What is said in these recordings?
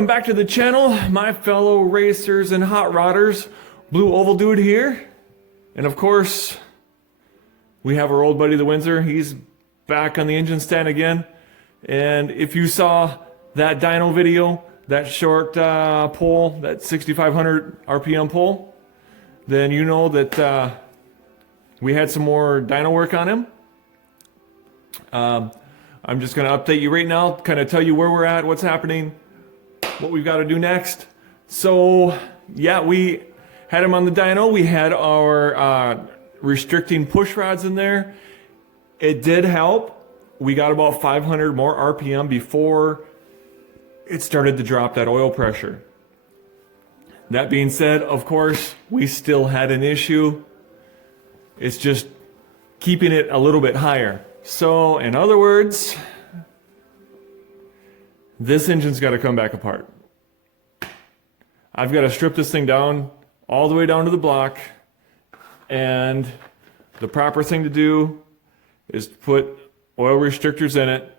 Welcome back to the channel, my fellow racers and hot rodders. Blue Oval Dude here. And of course, we have our old buddy the Windsor. He's back on the engine stand again. And if you saw that dyno video, that short pull, that 6,500 RPM pull, then you know that we had some more dyno work on him. I'm just going to update you right now, kind of tell you where we're at, what's happening, what we've got to do next. So yeah, we had him on the dyno. We had our restricting push rods in there. It did help. We got about 500 more RPM before it started to drop that oil pressure. That being said, of course, we still had an issue. It's just keeping it a little bit higher. So in other words, this engine's got to come back apart. I've got to strip this thing down all the way down to the block, and the proper thing to do is put oil restrictors in it.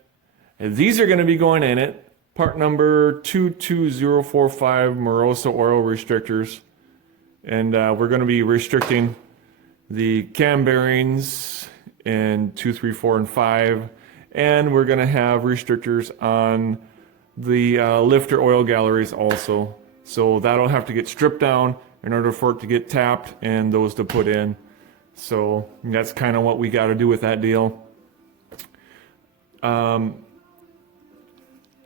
And these are going to be going in it. Part number 22045 Morosa oil restrictors. And we're going to be restricting the cam bearings in 2, 3, 4, and 5. And we're going to have restrictors on the lifter oil galleries also. So that'll have to get stripped down in order for it to get tapped and those to put in. So that's kind of what we got to do with that deal. And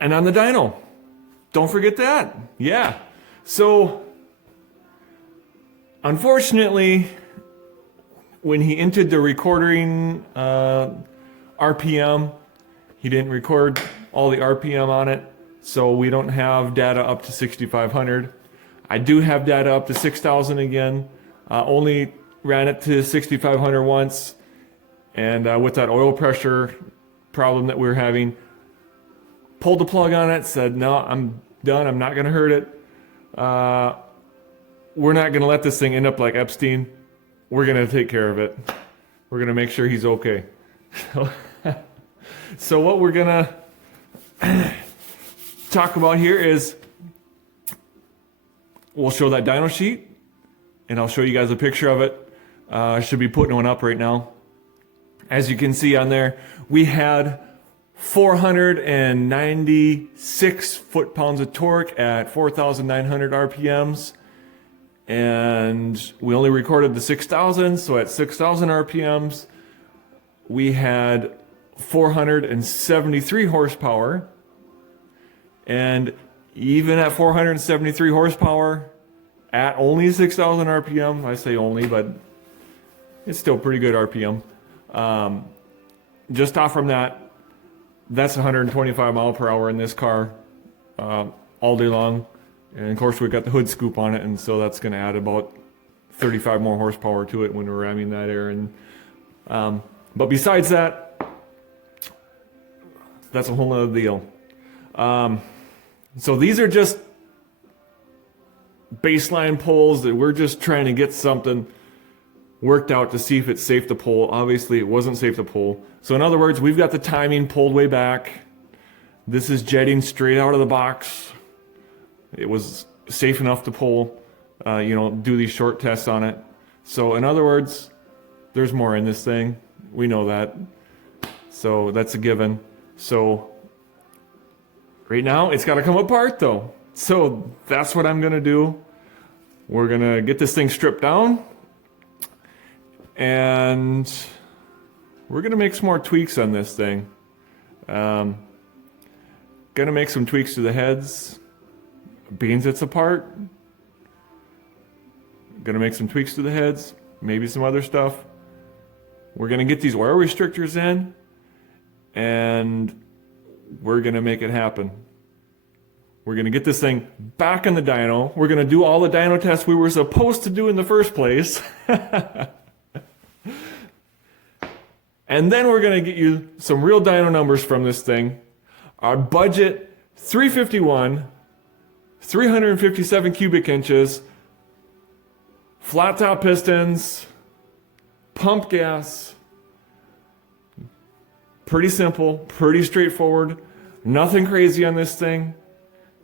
on the dyno, don't forget that. Yeah. So unfortunately, when he entered the recording RPM, he didn't record all the RPM on it. So we don't have data up to 6,500. I do have data up to 6,000 again. Only ran it to 6,500 once. And with that oil pressure problem that we were having, pulled the plug on it, said, no, I'm done. I'm not going to hurt it. We're not going to let this thing end up like Epstein. We're going to take care of it. We're going to make sure he's okay. So what we're going to talk about here is we'll show that dyno sheet, and I'll show you guys a picture of it. I should be putting one up right now. As you can see on there, we had 496 foot-pounds of torque at 4,900 RPMs, and we only recorded the 6,000, so at 6,000 RPMs, we had 473 horsepower. And even at 473 horsepower, at only 6,000 RPM, I say only, but it's still pretty good RPM. Just off from that, that's 125 mile per hour in this car all day long. And of course, we've got the hood scoop on it, and so that's going to add about 35 more horsepower to it when we're ramming that air. And but besides that, that's a whole other deal. So these are just baseline pulls that we're just trying to get something worked out to see if it's safe to pull. Obviously, it wasn't safe to pull. So in other words, we've got the timing pulled way back. This is jetting straight out of the box. It was safe enough to pull, do these short tests on it. So in other words, there's more in this thing. We know that. So that's a given. So right now, it's got to come apart though. So that's what I'm going to do. We're going to get this thing stripped down. And we're going to make some more tweaks on this thing. Going to make some tweaks to the heads. Beans it's apart. Going to make some tweaks to the heads. Maybe some other stuff. We're going to get these oil restrictors in. And we're going to make it happen. We're going to get this thing back in the dyno. We're going to do all the dyno tests we were supposed to do in the first place. And then we're going to get you some real dyno numbers from this thing. Our budget, 351, 357 cubic inches, flat top pistons, pump gas. Pretty simple, pretty straightforward. Nothing crazy on this thing.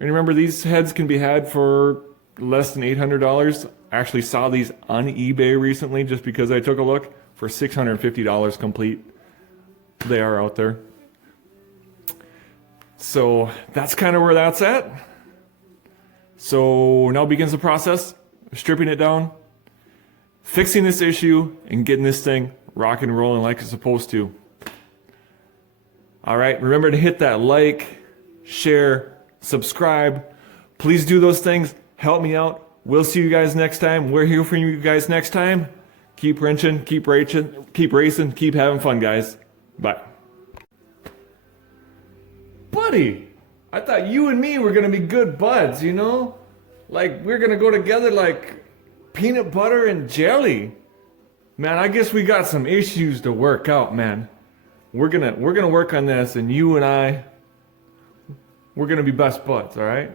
And remember, these heads can be had for less than $800. I actually saw these on eBay recently just because I took a look for $650 complete. They are out there. So that's kind of where that's at. So now begins the process of stripping it down, fixing this issue, and getting this thing rock and rolling like it's supposed to. All right, remember to hit that like, share, subscribe. Please do those things. Help me out. We'll see you guys next time. We're here for you guys next time. Keep wrenching, keep racing, keep having fun, guys. Bye. Buddy, I thought you and me were going to be good buds, you know? Like, we're going to go together like peanut butter and jelly. Man, I guess we got some issues to work out, man. We're gonna work on this, and you and I, we're gonna be best buds, all right?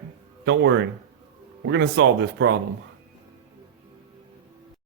Don't worry. We're gonna solve this problem.